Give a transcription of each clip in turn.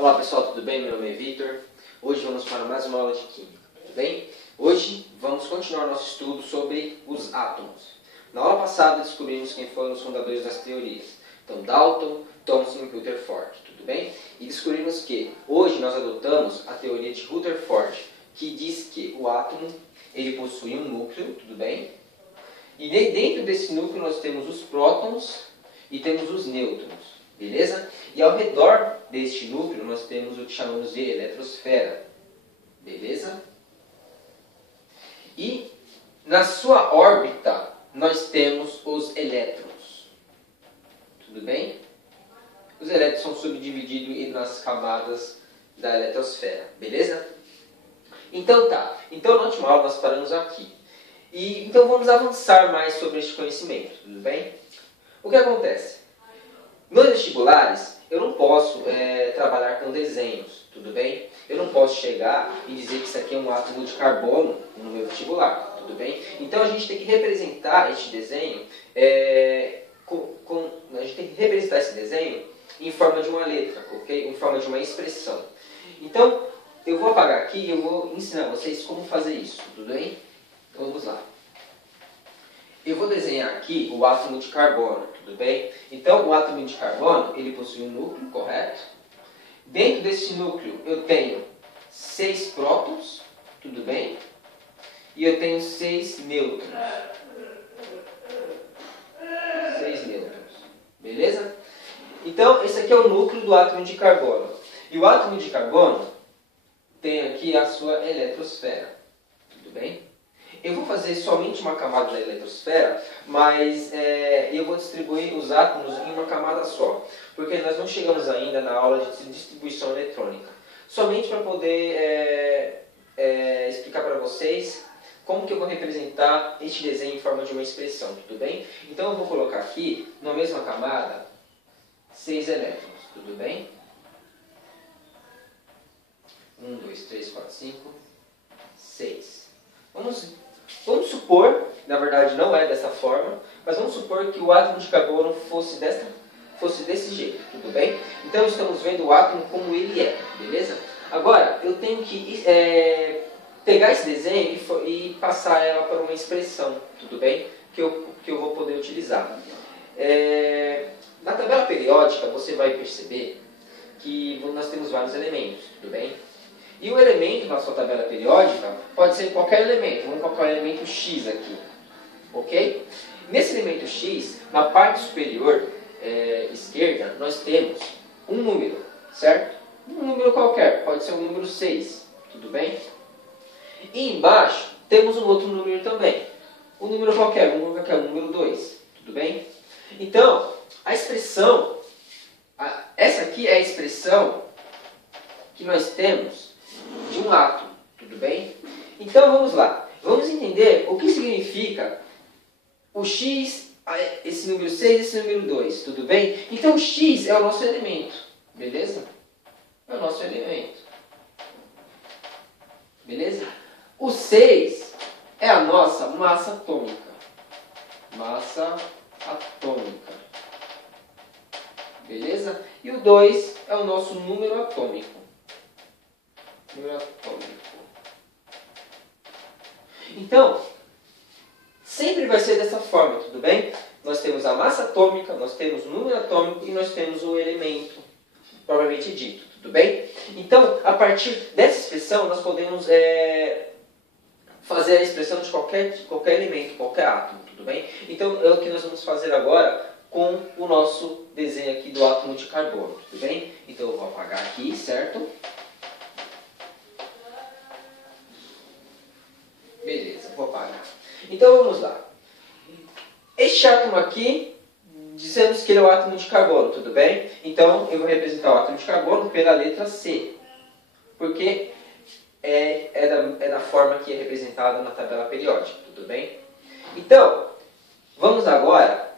Olá pessoal, tudo bem? Meu nome é Victor. Hoje vamos para mais uma aula de Química, tudo bem? Hoje vamos continuar nosso estudo sobre os átomos. Na aula passada descobrimos quem foram os fundadores das teorias. Então, Dalton, Thomson e Rutherford, tudo bem? E descobrimos que hoje nós adotamos a teoria de Rutherford, que diz que o átomo ele possui um núcleo, tudo bem? E dentro desse núcleo nós temos os prótons e temos os nêutrons, beleza? E ao redor deste núcleo nós temos o que chamamos de eletrosfera, beleza? E na sua órbita nós temos os elétrons, tudo bem? Os elétrons são subdivididos nas camadas da eletrosfera, beleza? Então tá, então na última aula nós paramos aqui. E então vamos avançar mais sobre este conhecimento, tudo bem? O que acontece? Nos vestibulares, eu não posso trabalhar com desenhos, tudo bem? Eu não posso chegar e dizer que isso aqui é um átomo de carbono no meu vestibular, tudo bem? Então a gente tem que representar este desenho, a gente tem que representar esse desenho em forma de uma letra, ok? Em forma de uma expressão. Então, eu vou apagar aqui e eu vou ensinar vocês como fazer isso, tudo bem? Então vamos lá. Eu vou desenhar aqui o átomo de carbono, tudo bem? Então o átomo de carbono, ele possui um núcleo, correto? Dentro desse núcleo eu tenho 6 prótons, tudo bem? E eu tenho 6 nêutrons. 6 nêutrons, beleza? Então esse aqui é o núcleo do átomo de carbono. E o átomo de carbono tem aqui a sua eletrosfera, tudo bem? Eu vou fazer somente uma camada da eletrosfera, mas eu vou distribuir os átomos em uma camada só, porque nós não chegamos ainda na aula de distribuição eletrônica. Somente para poder explicar para vocês como que eu vou representar este desenho em forma de uma expressão, tudo bem? Então eu vou colocar aqui, na mesma camada, 6 elétrons, tudo bem? 1, 2, 3, 4, 5, 6. Vamos supor, na verdade não é dessa forma, mas vamos supor que o átomo de carbono fosse desse jeito, tudo bem? Então estamos vendo o átomo como ele é, beleza? Agora, eu tenho que pegar esse desenho e passar ela para uma expressão, tudo bem? Que eu vou poder utilizar. Na tabela periódica você vai perceber que nós temos vários elementos, tudo bem? E o elemento na sua tabela periódica pode ser qualquer elemento. Vamos colocar o elemento X aqui. Ok? Nesse elemento X, na parte superior esquerda, nós temos um número, certo? Um número qualquer, pode ser o número 6. Tudo bem? E embaixo temos um outro número também. Um número qualquer, o número 2. Tudo bem? Então, a expressão, essa aqui é a expressão que nós temos de um átomo, tudo bem? Então vamos lá, vamos entender o que significa o X, esse número 6 e esse número 2, tudo bem? Então o X é o nosso elemento, beleza? É o nosso elemento, beleza? O 6 é a nossa massa atômica, beleza? E o 2 é o nosso número atômico. Então, sempre vai ser dessa forma, tudo bem? Nós temos a massa atômica, nós temos o número atômico e nós temos o elemento, propriamente dito, tudo bem? Então, a partir dessa expressão, nós podemos fazer a expressão de qualquer elemento, qualquer átomo, tudo bem? Então, é o que nós vamos fazer agora com o nosso desenho aqui do átomo de carbono, tudo bem? Então, eu vou apagar aqui, certo? Beleza, vou apagar. Então vamos lá. Este átomo aqui, dizemos que ele é o átomo de carbono, tudo bem? Então eu vou representar o átomo de carbono pela letra C. Porque é da forma que é representada na tabela periódica, tudo bem? Então, vamos agora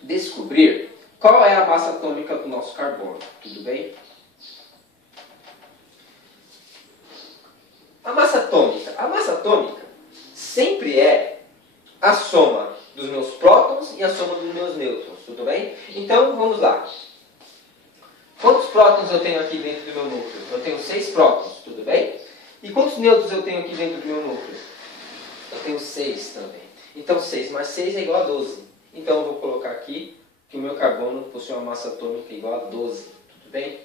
descobrir qual é a massa atômica do nosso carbono, tudo bem? A massa atômica sempre é a soma dos meus prótons e a soma dos meus nêutrons, tudo bem? Então, vamos lá. Quantos prótons eu tenho aqui dentro do meu núcleo? Eu tenho 6 prótons, tudo bem? E quantos nêutrons eu tenho aqui dentro do meu núcleo? Eu tenho 6 também. Então 6 mais 6 é igual a 12. Então eu vou colocar aqui que o meu carbono possui uma massa atômica igual a 12, tudo bem?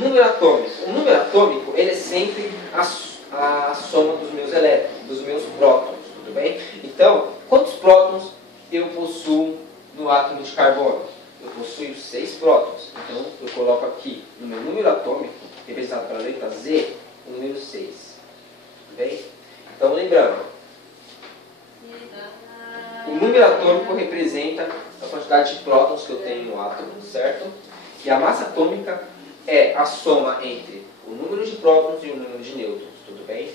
Número atômico. O número atômico ele é sempre a soma dos meus elétrons, dos meus prótons, tudo bem? Então, quantos prótons eu possuo no átomo de carbono? Eu possuo 6 prótons. Então, eu coloco aqui no meu número atômico, representado pela letra Z, o número 6. Tudo bem? Então, lembrando, o número atômico representa a quantidade de prótons que eu tenho no átomo, certo? E a massa atômica é a soma entre o número de prótons e o número de nêutrons, tudo bem?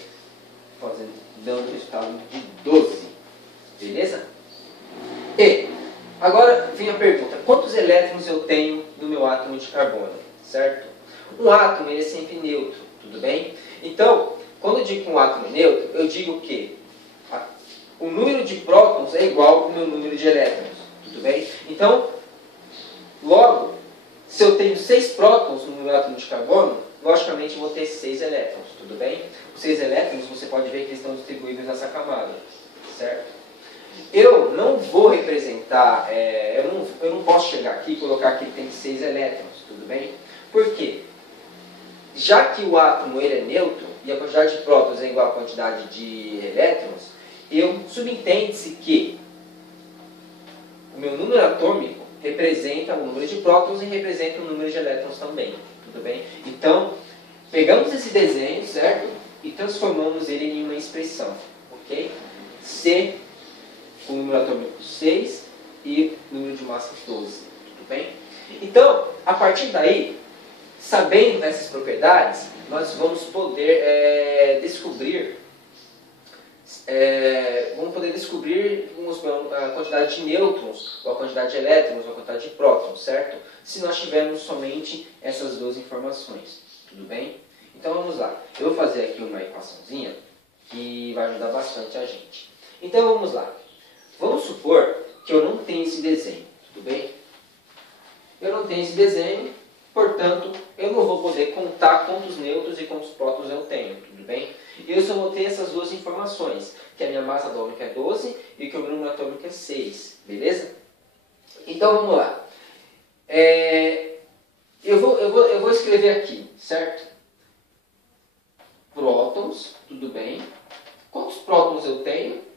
Dando o resultado de 12. Beleza? E agora vem a pergunta: quantos elétrons eu tenho no meu átomo de carbono? Certo? Um átomo ele é sempre neutro, tudo bem? Então, quando eu digo que um átomo é neutro, eu digo que o número de prótons é igual ao meu número de elétrons, tudo bem? Então, logo, se eu tenho 6 prótons no meu átomo de carbono, logicamente eu vou ter 6 elétrons, tudo bem? Os 6 elétrons você pode ver que eles estão distribuídos nessa camada, certo? Eu não vou representar, eu não posso chegar aqui e colocar que tem 6 elétrons, tudo bem? Por quê? Já que o átomo ele é neutro e a quantidade de prótons é igual à quantidade de elétrons, subentende-se que o meu número atômico representa o número de prótons e representa o número de elétrons também, tudo bem? Então, pegamos esse desenho, certo? E transformamos ele em uma expressão, ok? C, com o número atômico 6 e o número de massa 12, tudo bem? Então, a partir daí, sabendo essas propriedades, nós vamos poder descobrir a quantidade de nêutrons, ou a quantidade de elétrons, ou a quantidade de prótons, certo? Se nós tivermos somente essas duas informações, tudo bem? Então vamos lá. Eu vou fazer aqui uma equaçãozinha que vai ajudar bastante a gente. Então vamos lá. Vamos supor que eu não tenho esse desenho, tudo bem? Eu não tenho esse desenho, portanto, eu não vou poder contar quantos nêutrons e quantos prótons eu tenho, tudo bem? Eu só vou ter essas duas informações, que a minha massa atômica é 12 e que o meu número atômico é 6, beleza? Então vamos lá. Eu vou escrever aqui, certo? Prótons, tudo bem. Quantos prótons eu tenho?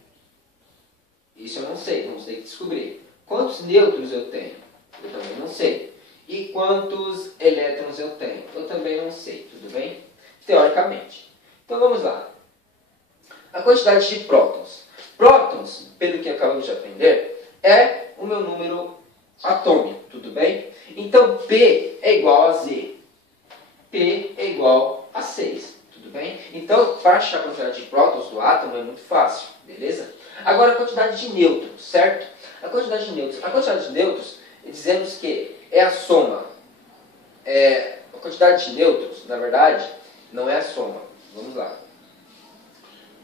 Isso eu não sei, vamos ter que descobrir. Quantos nêutrons eu tenho? Eu também não sei. E quantos elétrons eu tenho? Eu também não sei, tudo bem? Teoricamente. Então vamos lá. A quantidade de prótons. Prótons, pelo que acabamos de aprender, é o meu número atômico, tudo bem? Então P é igual a Z. P é igual a 6, tudo bem? Então, para achar a quantidade de prótons do átomo é muito fácil, beleza? Agora a quantidade de nêutrons, certo? A quantidade de nêutrons, dizemos que é a soma. A quantidade de nêutrons, na verdade, não é a soma. Vamos lá.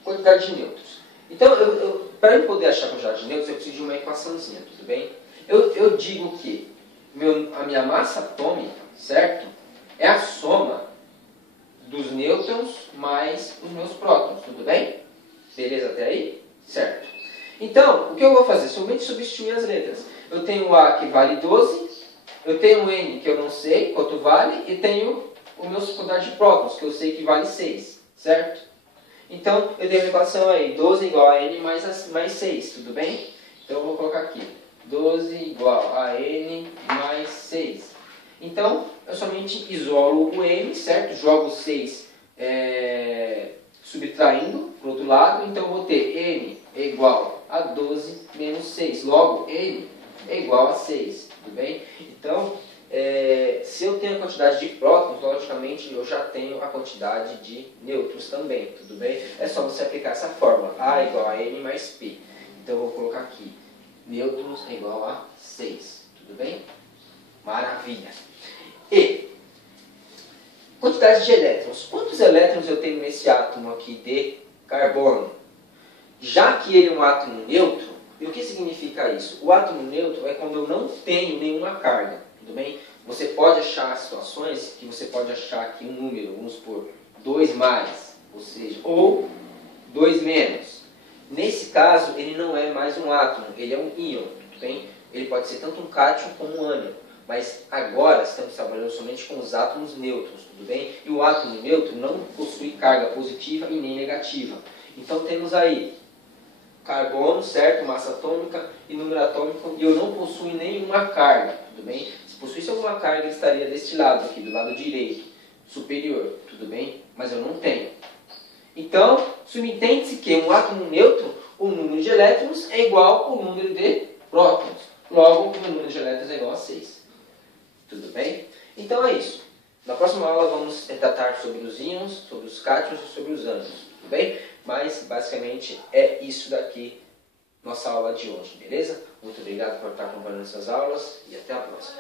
Quantidade de nêutrons. Então, para eu poder achar a quantidade de nêutrons, eu preciso de uma equaçãozinha, tudo bem? Eu digo que a minha massa atômica, certo? É a soma dos nêutrons mais os meus prótons, tudo bem? Beleza até aí? Certo. Então, o que eu vou fazer? Somente substituir as letras. Eu tenho o A que vale 12, eu tenho o N que eu não sei quanto vale, e tenho a minha quantidade de prótons, que eu sei que vale 6, certo? Então, eu tenho a equação aí, 12 igual a N mais 6, tudo bem? Então, eu vou colocar aqui, 12 igual a N mais 6. Então, eu somente isolo o N, certo? Jogo 6 subtraindo para o outro lado, então eu vou ter N é igual a 12 menos 6. Logo, N é igual a 6, tudo bem? Então, se eu tenho a quantidade de prótons, logicamente eu já tenho a quantidade de nêutrons também, tudo bem? É só você aplicar essa fórmula, A igual a N mais P. Então eu vou colocar aqui, nêutrons é igual a 6, tudo bem? Maravilha! E quantidade de elétrons. Quantos elétrons eu tenho nesse átomo aqui de carbono? Já que ele é um átomo neutro, e o que significa isso? O átomo neutro é quando eu não tenho nenhuma carga, tudo bem? Você pode achar situações que você pode achar que um número, vamos supor, 2 mais, ou seja, ou 2 menos. Nesse caso, ele não é mais um átomo, ele é um íon, tudo bem? Ele pode ser tanto um cátion como um ânion, mas agora estamos trabalhando somente com os átomos nêutrons, tudo bem? E o átomo neutro não possui carga positiva e nem negativa. Então temos aí carbono, certo? Massa atômica e número atômico, e eu não possuo nenhuma carga, tudo bem? Se possuísse alguma carga, ele estaria deste lado aqui, do lado direito, superior, tudo bem? Mas eu não tenho. Então, subentende-se que um átomo neutro, o número de elétrons é igual ao número de prótons. Logo, o meu número de elétrons é igual a 6. Tudo bem? Então é isso. Na próxima aula vamos tratar sobre os íons, sobre os cátions e sobre os ânions. Tudo bem? Mas, basicamente, é isso daqui, nossa aula de hoje, beleza? Muito obrigado por estar acompanhando essas aulas e até a próxima.